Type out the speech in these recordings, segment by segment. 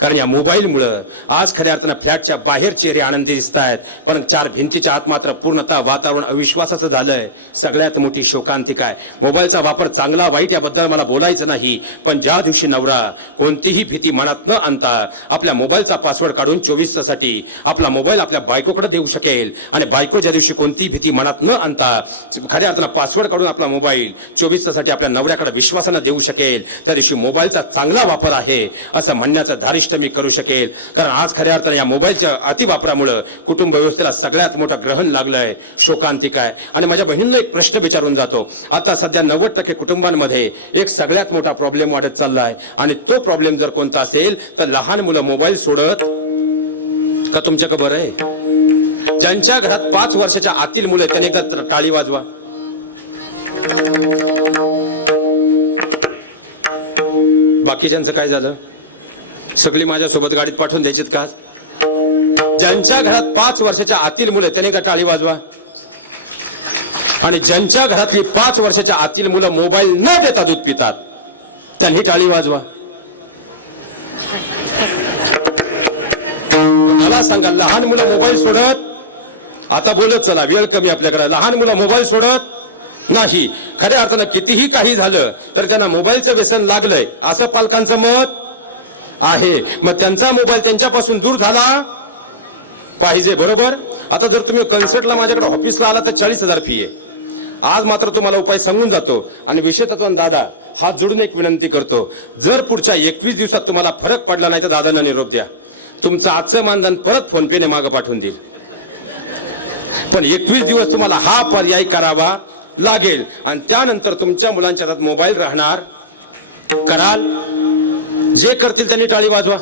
कारण या मोबाईलमुळं आज खऱ्या अर्थानं फ्लॅटच्या बाहेर चेहरे आनंदी दिसत आहेत, पण चार भिंतीच्या आत मात्र पूर्णतः वातावरण अविश्वासाचं झालंय. सगळ्यात मोठी शोकांतिका आहे. मोबाईलचा वापर चांगला वाईट याबद्दल मला बोलायचं नाही, पण ज्या दिवशी नवरा कोणतीही भीती मनात न आणता आपल्या मोबाईलचा पासवर्ड काढून 24 तासासाठी आपला मोबाईल आपल्या बायकोकडे देऊ शकेल, आणि बायको ज्या दिवशी कोणतीही भीती मनात न आणता खऱ्या अर्थानं पासवर्ड काढून आपला मोबाईल 24 तासासाठी आपल्या नवऱ्याकडे विश्वासानं देऊ शकेल, त्या दिवशी मोबाईलचा चांगला वापर आहे असं म्हणण्याचं धारिष्ट मी करू शकेल. कारण आज खऱ्या अर्थानं या मोबाईलच्या अतिवापरामुळे कुटुंब व्यवस्थेला सगळ्यात मोठं ग्रहण लागलंय, शोकांतिका आहे. आणि माझ्या बहिणींना एक प्रश्न विचारून जातो. आता सध्या 90% कुटुंबांमध्ये एक सगळ्यात मोठा प्रॉब्लेम वाढत चाललाय, आणि तो प्रॉब्लेम जर कोणता असेल तर लहान मुलं मोबाईल सोडत का? तुमच्या का बरं आहे? ज्यांच्या घरात 5 वर्षाच्या आतील मुलं त्याने एकदा टाळी वाजवा. बाकीच्यांचं काय झालं? सगळी माझ्यासोबत गाडीत पाठवून द्यायचीत का? ज्यांच्या घरात 5 वर्षाच्या आतील मुलं त्याने का टाळी वाजवा. आणि ज्यांच्या घरातली 5 वर्षाच्या आतील मुलं मोबाईल न देता दूध पितात त्यांनी टाळी वाजवा. मला सांगा, लहान मुलं मोबाईल सोडत, आता बोलत चला वेळ कमी आपल्याकडे, लहान मुलं मोबाईल सोडत नाही. खऱ्या अर्थानं कितीही काही झालं तर त्यांना मोबाईलचं व्यसन लागलंय असं पालकांचं मत आहे. मग त्यांचा मोबाईल त्यांच्यापासून दूर झाला पाहिजे, बरोबर? आता जर तुम्ही कन्सर्टला माझ्याकडे ऑफिसला आला तर 40,000 फी आहे. आज मात्र तुम्हाला उपाय सांगून जातो, आणि विशेषतत्वान दादा हात जोडून एक विनंती करतो, जर पुढच्या 21 दिवसात तुम्हाला फरक पडला नाही तर दादांना निरोप द्या. तुमचं आजचं मानधन परत फोन पेने मागं पाठवून देईल, पण 21 दिवस तुम्हाला हा पर्याय करावा लागेल. आणि त्यानंतर तुमच्या मुलांच्या हातात मोबाईल राहणार. कराल? जे करतील त्यांनी टाळी वाजवा.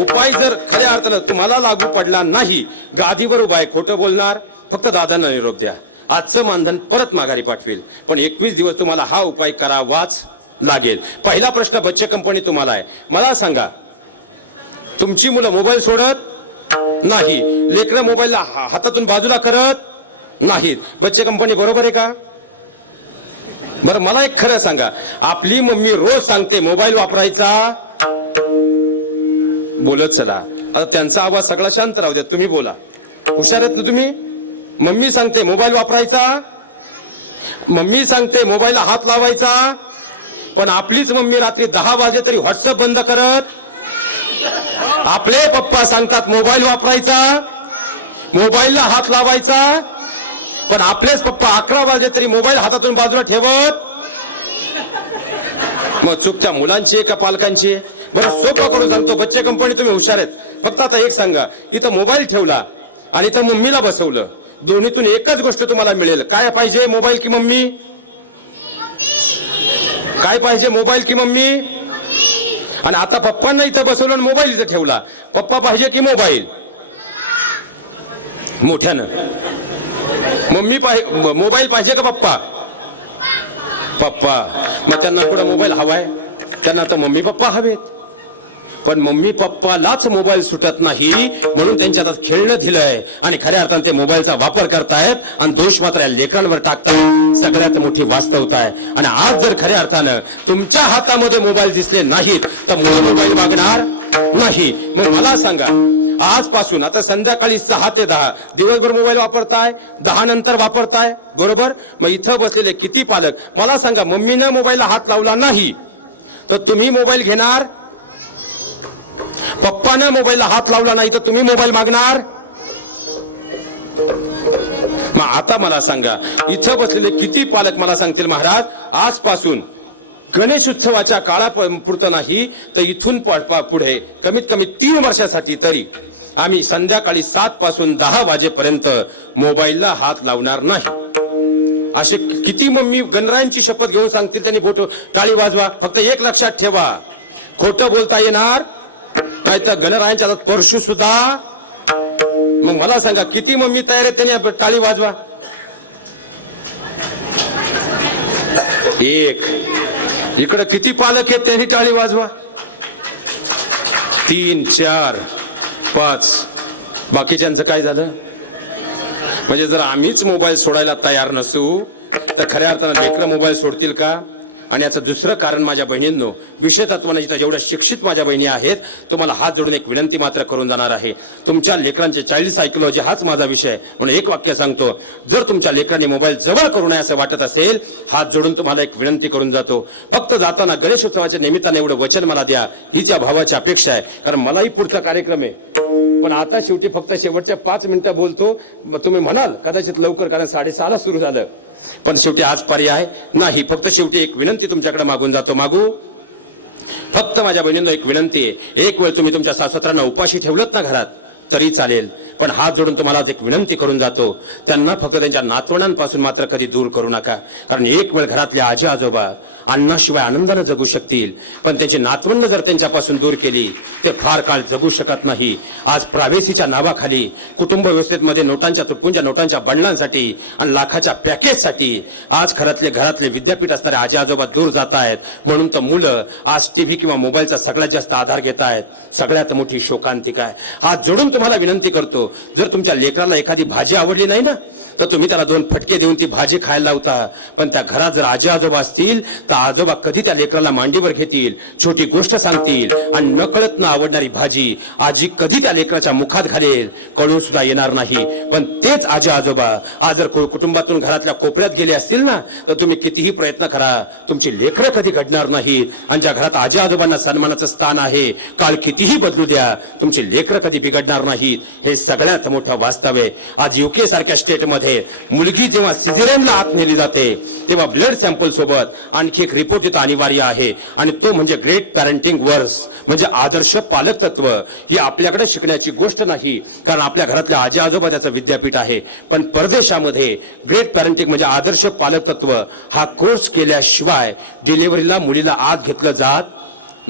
उपाय जर खऱ्या अर्थानं तुम्हाला लागू पडला नाही, गादीवर उभा आहे, खोटं बोलणार, फक्त दादांना निरोप द्या, आजचं मानधन परत माघारी पाठवेल. पण 21 दिवस तुम्हाला हा उपाय करावाच लागेल. पहिला प्रश्न बच्चे कंपनी तुम्हाला आहे. मला सांगा, तुमची मुलं मोबाईल सोडत नाही, लेकरं मोबाईलला हातातून बाजूला करत नाहीत. बच्चे कंपनी बरोबर आहे का? बरं, मला एक खरं सांगा, आपली मम्मी रोज सांगते मोबाईल वापरायचा, बोलत चला. आता त्यांचा आवाज सगळा शांत राहू द्या, तुम्ही बोला, हुशार आहेत ना तुम्ही. मम्मी सांगते मोबाईल वापरायचा, मम्मी सांगते मोबाईलला हात लावायचा, पण आपलीच मम्मी रात्री 10 वाजले तरी व्हॉट्सअप बंद करत. आपले पप्पा सांगतात मोबाईल वापरायचा, मोबाईलला हात लावायचा, पण आपलेच पप्पा 11 वाजले तरी मोबाईल हातातून बाजूला ठेवत. मग चूक त्या मुलांची का पालकांची? बरं, सोपं करून सांगतो, बच्चे कंपनी तुम्ही हुशार आहेत. फक्त आता एक सांगा, इथं मोबाईल ठेवला आणि इथं मम्मीला बसवलं, दोन्हीतून एकच गोष्ट तुम्हाला मिळेल. काय पाहिजे, मोबाईल की मम्मी? काय पाहिजे, मोबाईल की मम्मी? आणि आता पप्पांना इथं बसवलं आणि मोबाईल इथं ठेवला, पप्पा पाहिजे की मोबाईल? मोठ्यानं मम्मी मोबाईल पाहिजे का पप्पा? पप्पा. मग त्यांना पुढे मोबाईल हवाय, त्यांना तर मम्मी पप्पा हवेत. पण मम्मी पप्पालाच मोबाईल सुटत नाही, म्हणून त्यांच्या हातात खेळणं दिलंय, आणि खऱ्या अर्थानं ते मोबाईलचा वापर करतायत, आणि दोष मात्र या लेकरांवर टाकतायत. सगळ्यात मोठी वास्तवता आहे. आणि आज जर खऱ्या अर्थानं तुमच्या हातामध्ये मोबाईल दिसले नाहीत तर मुलं मोबाईल मागणार नाही. मग मला सांगा, आजपासून आता संध्याकाळी 6 ते 10 दिवसभर मोबाईल वापरताय, 10 नंतर वापरताय, बरोबर? मग इथं बसलेले किती पालक, मला सांगा, मम्मीनं मोबाईलला हात लावला नाही तर तुम्ही मोबाईल घेणार? पप्पानं मोबाईलला हात लावला नाही तर तुम्ही मोबाईल मागणार? मग आता मला सांगा, इथं बसलेले किती पालक मला सांगतील, महाराज आजपासून गणेश उत्सवाच्या काळापुरतं नाही तर इथून पुढे कमीत कमी 3 वर्षासाठी तरी आम्ही संध्याकाळी 7 पासून 10 वाजेपर्यंत मोबाईलला हात लावणार नाही. असे किती मम्मी गणरायांची शपथ घेऊन सांगतील, त्यांनी बोट टाळी वाजवा. फक्त एक लक्षात ठेवा, खोटं बोलता येणार नाही तर गणरायांच्या हातात परशु सुद्धा. मग मला सांगा, किती मम्मी तयार आहेत, त्यांनी टाळी वाजवा. एक. इकडे किती पालक आहेत, त्यांनी टाळी वाजवा. 3, 4, 5. बाकीच्यांचं काय झालं? म्हणजे जर आम्हीच मोबाईल सोडायला तयार नसू तर खऱ्या अर्थानं लेकरं मोबाईल सोडतील का? आणि याचं दुसरं कारण माझ्या बहिणींनो, विषय तत्वानं जिथं जेवढ्या शिक्षित माझ्या बहिणी आहेत, तुम्हाला हात जोडून एक विनंती मात्र करून जाणार आहे. तुमच्या लेकरांचे चाइल्ड सायकोलॉजी हाच माझा विषय म्हणून एक वाक्य सांगतो. जर तुमच्या लेकरांनी मोबाईल जवळ करू नये असं वाटत असेल, हात जोडून तुम्हाला एक विनंती करून जातो. फक्त जाताना गणेशोत्सवाच्या निमित्ताने एवढं वचन मला द्या, हीच या भावाची अपेक्षा आहे. कारण मलाही पुढचा कार्यक्रम आहे, पण आता शेवटी फक्त शेवटच्या 5 मिनिटं बोलतो. तुम्ही म्हणाल कदाचित लवकर, कारण 6:30ला सुरू झालं, पण शेवटी आज पर्याय नाही. फक्त शेवटी एक विनंती तुमच्याकडे मागून जातो. मागू फक्त माझ्या बहिणींना एक विनंती आहे. एक वेळ तुम्ही तुमच्या सासऱ्यांना उपाशी ठेवलत ना घरात तरी चालेल, पण हात जोडून तुम्हाला एक विनंती करून जातो, त्यांना फक्त त्यांच्या नातवंडांपासून मात्र कधी दूर करू नका. कारण एक वेळ घरातले आजी आजोबा अन्नाशिवाय आनंदानं जगू शकतील, पण त्यांची नातवंड जर त्यांच्यापासून दूर केली ते फार काळ जगू शकत नाही. आज प्रायव्हसीच्या नावाखाली कुटुंब व्यवस्थेमध्ये नोटांच्या तुटपुंच्या नोटांच्या बंडलांसाठी आणि लाखाच्या पॅकेजसाठी आज घरातले विद्यापीठ असणारे आजी आजोबा दूर जात आहेत. म्हणून तर मुलं आज टीव्ही किंवा मोबाईलचा सगळ्यात जास्त आधार घेत आहेत. सगळ्यात मोठी शोकांतिका आहे. हात जोडून तुम्हाला विनंती करतो, जर तुमच्या लेकराला एखादी भाजी आवडली नाही ना, तर तुम्ही त्याला 2 फटके देऊन ती भाजी खायला लावता. पण त्या घरात जर आजी आजोबा असतील तर आजोबा कधी त्या लेकराला मांडीवर घेतील, छोटी गोष्ट सांगतील, आणि नकळत न आवडणारी भाजी आजी कधी त्या लेकराच्या मुखात घालेल कळून सुद्धा येणार नाही. पण तेच आजी आजोबा आज जर कुटुंबातून घरातल्या कोपऱ्यात गेले असतील ना, तर तुम्ही कितीही प्रयत्न करा, तुमची लेकरं कधी घडणार नाहीत. आणि ज्या घरात आजी आजोबांना सन्मानाचं स्थान आहे, काळ कितीही बदलू द्या, तुमची लेकरं कधी बिघडणार नाहीत. हे सगळ्यात मोठं वास्तव आहे. आज UK सारख्या स्टेटमध्ये मुलगी जेव्हा सिझेरियनला आत नेली जाते तेव्हा ब्लड सॅम्पल सोबत आणखी एक रिपोर्ट तिथं अनिवार्य आहे, आणि तो म्हणजे ग्रेट पॅरेंटिंग वर्स, म्हणजे आदर्श पालक तत्व. ही आपल्याकडे शिकण्याची गोष्ट नाही, कारण आपल्या घरातल्या आजी आजोबा त्याचं विद्यापीठ आहे. पण परदेशामध्ये ग्रेट पॅरेंटिंग म्हणजे आदर्श पालक तत्व हा कोर्स केल्याशिवाय डिलिव्हरीला मुलीला आत घेतलं जात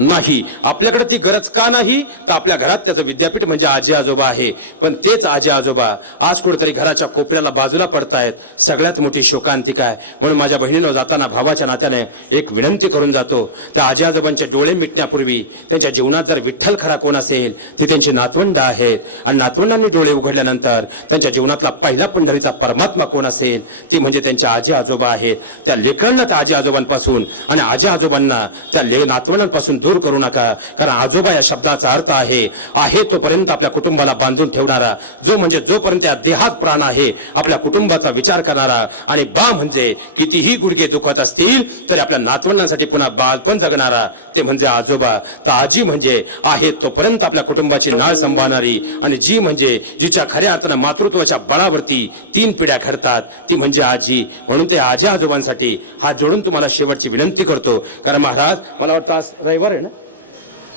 नाही. आपल्याकडे ती गरज का नाही, तर आपल्या घरात त्याचं विद्यापीठ म्हणजे आजी आजोबा आहे. पण तेच आजी आजोबा आज कुठेतरी घराच्या कोपऱ्याला बाजूला पडतायत. सगळ्यात मोठी शोकांतिका आहे. म्हणून माझ्या बहिणीनं जाताना भावाच्या नात्याने एक विनंती करून जातो, त्या आजी आजोबांचे डोळे मिटण्यापूर्वी त्यांच्या जीवनात जर विठ्ठल खरा कोण असेल ती त्यांची नातवंड आहेत. आणि नातवंडांनी डोळे उघडल्यानंतर त्यांच्या जीवनातला पहिला पंढरीचा परमात्मा कोण असेल ती म्हणजे त्यांच्या आजी आजोबा आहेत. त्या लेकरांना त्या आजी आजोबांपासून आणि आजी आजोबांना त्या नातवंडांपासून दूर करू नका. कारण आजोबा या शब्दाचा अर्थ आहे तोपर्यंत आपल्या कुटुंबाला बांधून ठेवणारा, जो म्हणजे जोपर्यंत या देहात प्राण आहे आपल्या कुटुंबाचा विचार करणारा, आणि बा म्हणजे कितीही गुडघे दुखत असतील तरी आपल्या नातवंडांसाठी पुन्हा बालपण जगणारा, ते म्हणजे आजोबा. तर आजी म्हणजे आहे तोपर्यंत आपल्या कुटुंबाची नाळ सांभाळणारी, आणि जी म्हणजे जिच्या खऱ्या अर्थानं मातृत्वाच्या बळावरती 3 पिढ्या घडतात ती म्हणजे आजी. म्हणून ते आजी आजोबांसाठी हात जोडून तुम्हाला शेवटची विनंती करतो. कारण महाराज, मला वाटतं आज रविवार आहे ना,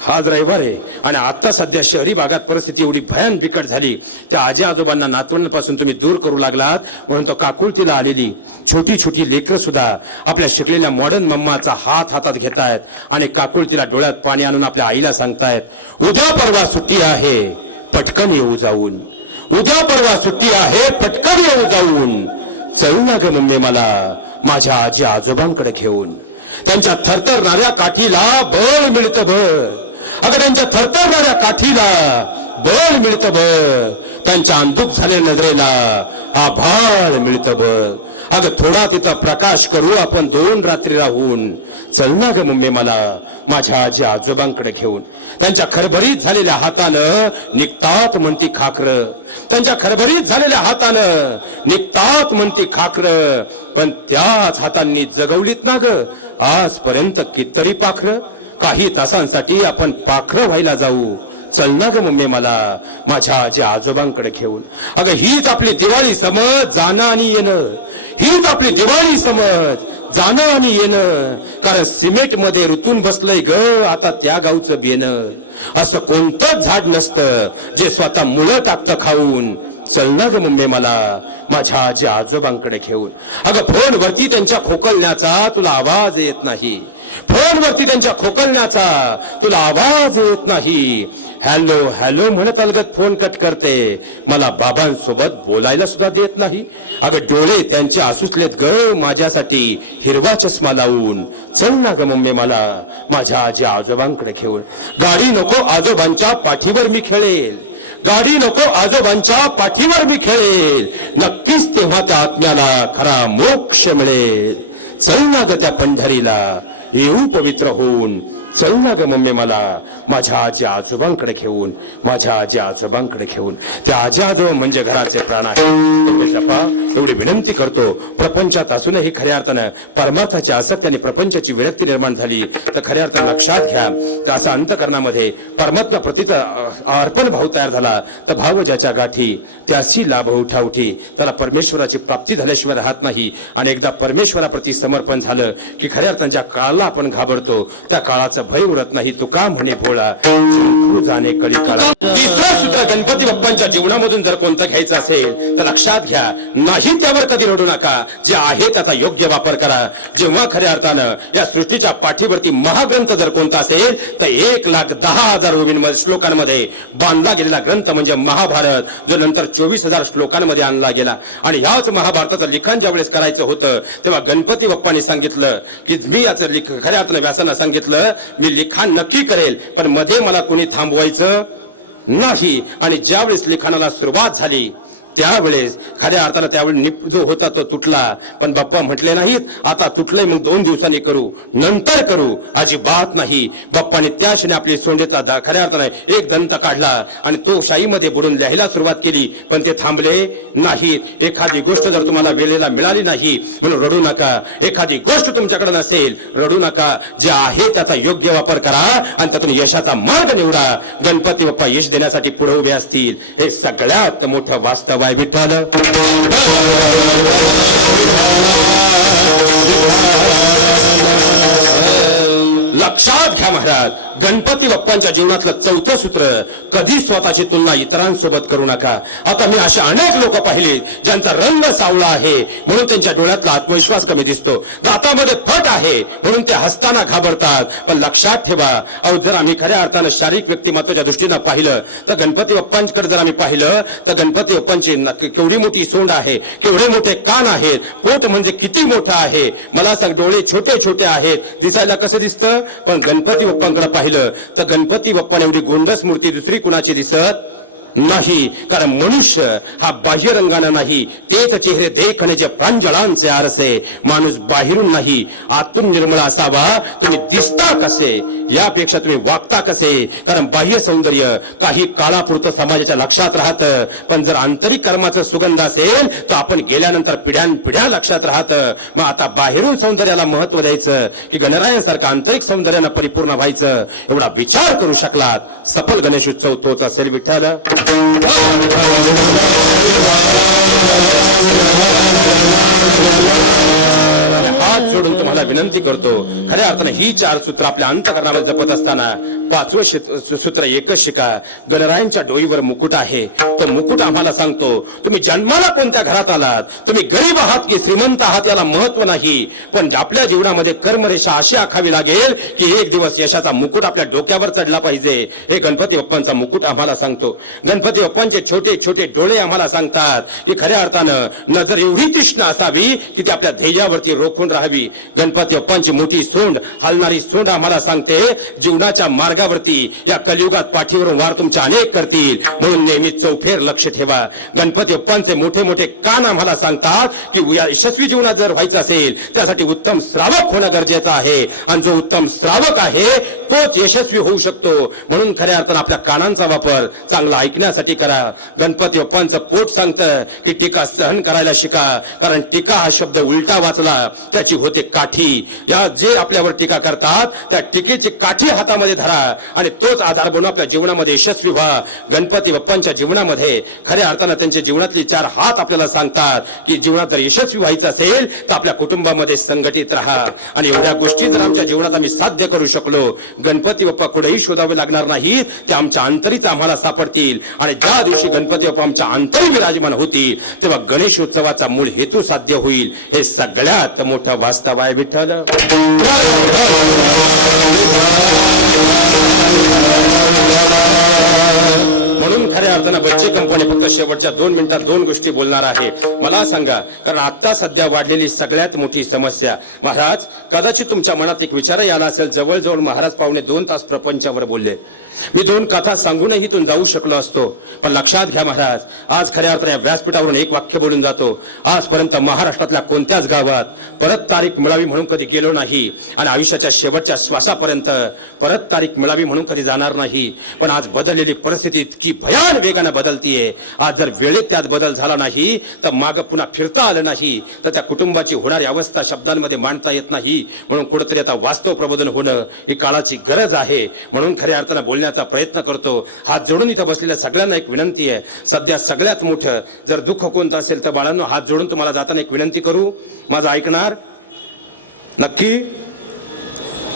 आज रविवार आहे, आणि आता सध्या शहरी भागात परिस्थिती एवढी भयान बिकट झाली. त्या आजी आजोबांना नातवंडांपासून तुम्ही दूर करू लागलात. म्हणून तो काकुळतीला आलेली छोटी छोटी लेकरं सुद्धा आपल्या शिकलेल्या मॉडर्न मम्माचा हातात घेत आहेत, आणि काकुळतीला डोळ्यात पाणी आणून आपल्या आईला सांगतायत, उद्या परवा सुट्टी आहे पटकन येऊ जाऊन, उद्या परवा सुट्टी आहे पटकन येऊ जाऊन, चल ना ग मम्मी मला माझ्या आजी आजोबांकडे घेऊन. त्यांच्या थरथरणाऱ्या काठीला बळ मिळतं बळ, अगं त्यांच्या थरथरणाऱ्या काठीला बळ मिळतं बळ, त्यांच्या अंधुक झालेल्या नजरेला आभाळ मिळतं बळ. अगं थोडा तिथं प्रकाश करू आपण 2 रात्री राहून, चल ना ग मम्मी मला माझ्या आजी आजोबांकडे घेऊन. त्यांच्या खरभरीत झालेल्या हातानं निघतात म्हणती खाकर, त्यांच्या खरभरीत झालेल्या हातानं निघतात म्हणती खाकर, पण त्याच हातांनी जगवलीत ना ग आजपर्यंत कितीतरी पाखरं. काही तासांसाठी आपण पाखरं व्हायला जाऊ, चल ना ग मम्मी मला माझ्या आजी आजोबांकडे घेऊन. अगं हीच आपली दिवाळी समज, जाणं आणि येणं, हीच आपली दिवाळी समज, जाणं आणि येणं. कारण सिमेंट मध्ये रुतून बसलंय ग आता त्या गावचं बेनं. असं कोणतंच झाड नसतं जे स्वतः मुळं टाकतं खाऊन, चल ना ग मम्मी मला माझ्या आजी आजोबांकडे घेऊन. अगं फोनवरती त्यांच्या खोकलण्याचा तुला आवाज येत नाही, फोनवरती त्यांच्या खोकलण्याचा तुला आवाज येत नाही. हॅलो हॅलो म्हणत अलगत फोन कट करते, मला बाबांसोबत बोलायला सुद्धा देत नाही. अगं डोळे त्यांचे आसुसलेत ग माझ्यासाठी हिरवा चष्मा लावून, चल ना ग मम्मी मला माझ्या आजी आजोबांकडे घेऊन. गाडी नको आजोबांच्या पाठीवर मी खेळेल, गाडी नको आजोबांच्या पाठीवर मी खेळेल, नक्कीच तेव्हा त्या आत्म्याला खरा मोक्ष मिळेल. चल ना ग त्या पंढरीला येऊ पवित्र होऊन. चल ना ग मम्मी मला माझ्या आजी आजोबांकडे घेऊन, माझ्या आजी आजोबांकडे घेऊन. त्या आजी आजोबा म्हणजे घराचे प्राण आहे. जपा एवढी विनंती करतो. प्रपंचात असूनही खऱ्या अर्थानं परमार्थाची आसक्ती आणि प्रपंचाची विरक्ती निर्माण झाली तर खऱ्या अर्थानं लक्षात घ्या, तर असा अंतकरणामध्ये परमात्मा प्रतीचा अर्पण भाव तयार झाला तर भाव ज्याच्या गाठी त्याची लाभ उठाउठी. त्याला परमेश्वराची प्राप्ती झाल्याशिवाय राहत नाही. आणि एकदा परमेश्वराप्रती समर्पण झालं की खऱ्या अर्थानं ज्या काळाला आपण घाबरतो त्या काळाचं भय उरत नाही. तू का म्हणे भोळा जाणे कळी काळा. तिसरं सूत्र गणपती बाप्पांच्या जीवनामधून जर कोणतं घ्यायचं असेल तर लक्षात घ्या, नाही त्यावर कधी रडू नका. जे आहे त्याचा योग्य वापर करा. जेव्हा खऱ्या अर्थानं या सृष्टीच्या पाठीवरती महाग्रंथ जर कोणता असेल तर 1,10,000 श्लोकांमध्ये बांधला गेलेला ग्रंथ म्हणजे महाभारत, जो नंतर 24,000 श्लोकांमध्ये आणला गेला. आणि ह्याच महाभारताचं लिखाण ज्या वेळेस करायचं होतं तेव्हा गणपती बाप्पांनी सांगितलं की मी याचं खऱ्या अर्थानं व्यासांना सांगितलं मी लिखाण नक्की करेल पण मध्ये मला कोणी थांबवायचं नाही. आणि ज्यावेळेस लिखाणाला सुरुवात झाली त्यावेळेस खऱ्या अर्थानं त्यावेळी जो होता तो तुटला. पण बाप्पा म्हटले नाहीत आता तुटलंय मग 2 दिवसांनी करू, नंतर करू, अजिबात नाही. बाप्पाने त्या क्षणी आपली सोंडेचा खऱ्या अर्थानं एक दंत काढला आणि तो शाईमध्ये बुडून लिहायला सुरुवात केली. पण ते थांबले नाहीत. एखादी गोष्ट जर तुम्हाला वेळेला मिळाली नाही म्हणून रडू नका. एखादी गोष्ट तुमच्याकडे नसेल रडू नका. जे आहे त्याचा योग्य वापर करा आणि त्यातून यशाचा मार्ग निवडा. गणपती बाप्पा यश देण्यासाठी पुढे उभे असतील. हे सगळ्यात मोठं वास्तव आहे विठ्ठल. लक्षात घ्या महाराज, गणपती बाप्पांच्या जीवनातलं चौथं सूत्र कधी स्वतःची तुलना इतरांसोबत करू नका. आता मी असे अनेक लोक पाहिले ज्यांचा रंग सावळा आहे म्हणून त्यांच्या डोळ्यातला आत्मविश्वास कमी दिसतो, दातामध्ये फट आहे म्हणून ते हसताना घाबरतात. पण लक्षात ठेवा, अहो जर आम्ही खऱ्या अर्थानं शारीरिक व्यक्तिमत्वाच्या दृष्टीनं पाहिलं तर गणपती बाप्पांकडे जर आम्ही पाहिलं तर गणपती बाप्पांची केवढी मोठी सोंड आहे, केवढे मोठे कान आहेत, पोट म्हणजे किती मोठं आहे. मला सांग, डोळे छोटे छोटे आहेत, दिसायला कसं दिसतं. पण गणपती बाप्पांकडे पाहिलं तर गणपती बाप्पाने एवढी गोंडस मूर्ती दुसरी कुणाची दिसत नाही. कारण मनुष्य हा बाह्य रंगानं नाही, तेच चेहरे देखण्याचे प्रांजळांचे आरसे. माणूस बाहेरून नाही आतून निर्मळ असावा. तुम्ही दिसता कसे यापेक्षा तुम्ही वागता कसे. कारण बाह्य सौंदर्य काही काळापुरतं समाजाच्या लक्षात राहतं, पण जर आंतरिक कर्माचं सुगंध असेल तर आपण गेल्यानंतर पिढ्यानपिढ्या लक्षात राहतं. मग आता बाहेरून सौंदर्याला महत्व द्यायचं की गणरायांसारखं आंतरिक सौंदर्यानं परिपूर्ण व्हायचं, एवढा विचार करू शकलात सफल गणेश उत्सव तोच असेल विठ्ठल. हात जोडून तुम्हाला विनंती करतो, खऱ्या अर्थाने ही 4 सूत्र आपल्या अंतःकरणामध्ये जपत असताना 5वं सूत्र एकच शिका. गणरायांच्या डोईवर मुकुट आहे, तो मुकुट आम्हाला सांगतो तुम्ही जन्माला कोणत्या घरात आलात, तुम्ही गरीब आहात की श्रीमंत आहात याला महत्व नाही, पण आपल्या जीवनामध्ये कर्मरेषा अशी आखावी लागेल की एक दिवस यशाचा मुकुट आपल्या डोक्यावर चढला पाहिजे. हे गणपती बाप्पांचा मुकुट आम्हाला सांगतो. गणपती बाप्पांचे छोटे छोटे डोळे आम्हाला सांगतात की खऱ्या अर्थानं नजर एवढी तीक्ष्ण असावी की ती आपल्या ध्येयावरती रोखून राहावी. गणपती बाप्पांची मोठी सोंड, हलणारी सोंड आम्हाला सांगते जीवनाच्या मार्गावरती या कलियुगात पाठीवरून वार तुमच्या अनेक करतील, म्हणून नेहमी चौफेर लक्ष ठेवा. गणपती बाप्पांचे मोठे मोठे कान आम्हाला सांगतात की यशस्वी जीवनात जर व्हायचं असेल त्यासाठी उत्तम श्रावक होणं गरजेचं आहे, आणि जो उत्तम श्रावक आहे तोच यशस्वी होऊ शकतो. म्हणून खऱ्या अर्थानं आपल्या कानांचा वापर चांगला ऐकण्यासाठी करा. गणपती बाप्पांचं पोट सांगतं की टीका सहन करायला शिका, कारण टीका हा शब्द उलटा वाचला त्याची होते काठी. या जे आपल्यावर टीका करतात त्या टीकेची काठी हातामध्ये धरा आणि तोच आधार बनून आपल्या जीवनामध्ये यशस्वी व्हा. गणपती बाप्पांच्या जीवनामध्ये खऱ्या अर्थानं त्यांच्या जीवनातली 4 हात आपल्याला सांगतात की जीवनात जर यशस्वी व्हायचं असेल तर आपल्या कुटुंबामध्ये संघटित राहा. आणि एवढ्या गोष्टी जर आमच्या जीवनात आम्ही साध्य करू शकलो, गणपती बाप्पा कुठेही शोधावे लागणार नाहीत, ते आमच्या अंतरीच आम्हाला सापडतील. आणि ज्या दिवशी गणपती बाप्पा आमच्या अंतरी विराजमान होतील तेव्हा गणेशोत्सवाचा मूळ हेतू साध्य होईल. हे सगळ्यात मोठं वास्तव आहे विठ्ठल. म्हणून खऱ्या खऱ्या अर्थानं बच्चे कंपनी फक्त शेवटच्या 2 मिनिटात 2 गोष्टी बोलणार आहे. मला सांगा, कारण आता सध्या वाढलेली सगळ्यात मोठी समस्या, महाराज कदाचित तुमच्या मनात एक विचारही आला असेल, जवळजवळ महाराज पावणे 2 तास प्रपंचावर बोलले. मी 2 कथा सांगूनही इथून जाऊ शकलो असतो, पण लक्षात घ्या महाराज, आज खऱ्या अर्थाने या व्यासपीठावरून एक वाक्य बोलून जातो. आजपर्यंत महाराष्ट्रातल्या कोणत्याच गावात परत तारीख मिळावी म्हणून कधी गेलो नाही आणि आयुष्याच्या शेवटच्या श्वासापर्यंत परत तारीख मिळावी म्हणून कधी जाणार नाही. पण आज बदललेली परिस्थिती इतकी भयान वेगानं बदलतीये. आज जर वेळेत त्यात बदल झाला नाही तर मागं पुन्हा फिरता आलं नाही तर त्या कुटुंबाची होणारी अवस्था शब्दांमध्ये मांडता येत नाही. म्हणून कुठेतरी आता वास्तव प्रबोधन होणं ही काळाची गरज आहे. म्हणून खऱ्या अर्थानं बोलण्याचा प्रयत्न करतो. हात जोडून इथं बसलेल्या सगळ्यांना एक विनंती आहे, सध्या सगळ्यात मोठं जर दुःख कोणतं असेल तर बाळांनो, हात जोडून तुम्हाला जाताना एक विनंती करू, माझं ऐकणार नक्की?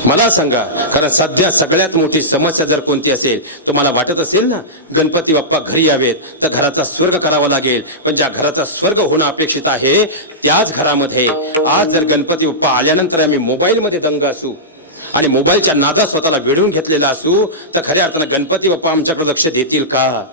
मला सांगा, कारण सध्या सगळ्यात मोठी समस्या जर कोणती असेल, तुम्हाला वाटत असेल ना गणपती बाप्पा घरी यावेत तर घराचा स्वर्ग करावा लागेल, पण ज्या घराचा स्वर्ग होणं अपेक्षित आहे त्याच घरामध्ये आज जर गणपती बाप्पा आल्यानंतर आम्ही मोबाईलमध्ये दंग असू आणि मोबाईलच्या नादात स्वतःला वेढून घेतलेला असू तर खऱ्या अर्थानं गणपती बाप्पा आमच्याकडे लक्ष देतील का?